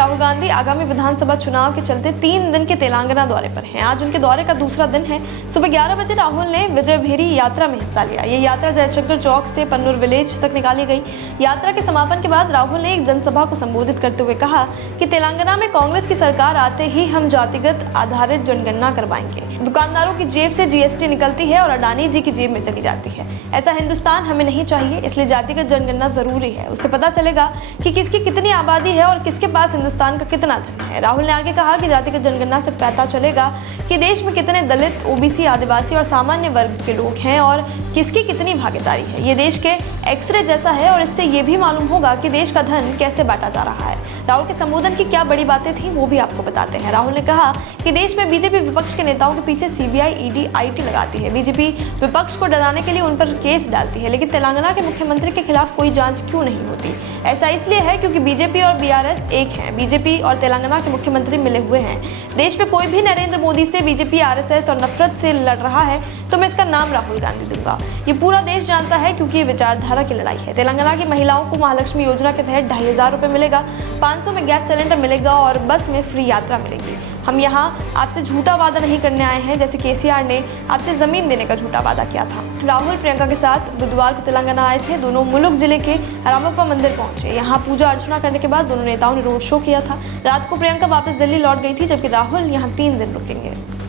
राहुल गांधी आगामी विधानसभा चुनाव के चलते 3 दिन के तेलंगाना दौरे पर हैं। आज उनके दौरे का दूसरा दिन है। सुबह 11 बजे राहुल ने विजय भेरी यात्रा में हिस्सा लिया। ये यात्रा जयशंकर चौक से पन्नूर विलेज तक निकाली गई। यात्रा के समापन के बाद राहुल ने एक जनसभा को संबोधित करते हुए कहा कि तेलंगाना में कांग्रेस की सरकार आते ही हम जातिगत आधारित जनगणना करवाएंगे। दुकानदारों की जेब से जीएसटी निकलती है और अडानी जी की जेब में चली जाती है। ऐसा हिंदुस्तान हमें नहीं चाहिए, इसलिए जातिगत जनगणना जरूरी है। उससे पता चलेगा कि किसकी कितनी आबादी है और किसके पास हिंदुस्तान का कितना धन है। राहुल ने आगे कहा कि जातिगत जनगणना से पता चलेगा कि देश में कितने दलित, ओबीसी, आदिवासी और सामान्य वर्ग के लोग हैं और किसकी कितनी भागीदारी है। ये देश के एक्सरे जैसा है और इससे ये भी मालूम होगा कि देश का धन कैसे बांटा जा रहा है। राहुल के संबोधन की क्या बड़ी बातें थी वो भी आपको बताते हैं। राहुल ने कहा कि देश में बीजेपी विपक्ष के नेताओं के पीछे सीबीआई, ईडी, आईटी लगाती है। बीजेपी विपक्ष को डराने के लिए उन पर केस डालती है, लेकिन तेलंगाना के मुख्यमंत्री के खिलाफ कोई जांच क्यों नहीं होती? ऐसा इसलिए है क्योंकि बीजेपी और बीआरएस एक हैं। बीजेपी और तेलंगाना के मुख्यमंत्री मिले हुए हैं। देश में कोई भी नरेंद्र मोदी से, बीजेपी, आरएसएस और नफरत से लड़ रहा है तो मैं इसका नाम राहुल गांधी दूंगा। ये पूरा देश जानता है क्योंकि ये विचारधारा की लड़ाई है। तेलंगाना की महिलाओं को महालक्ष्मी योजना के तहत 2500 रुपये मिलेगा, 500 में गैस सिलेंडर मिलेगा और बस में फ्री यात्रा मिलेगी। हम यहाँ आपसे झूठा वादा नहीं करने आए हैं जैसे केसीआर ने आपसे जमीन देने का झूठा वादा किया था। राहुल प्रियंका के साथ बुधवार को तेलंगाना आए थे। दोनों मुलुगु जिले के रामप्पा मंदिर पहुंचे। यहाँ पूजा अर्चना करने के बाद दोनों नेताओं ने रोड शो किया था। रात को प्रियंका वापस दिल्ली लौट गई थी, जबकि राहुल यहाँ 3 दिन रुकेंगे।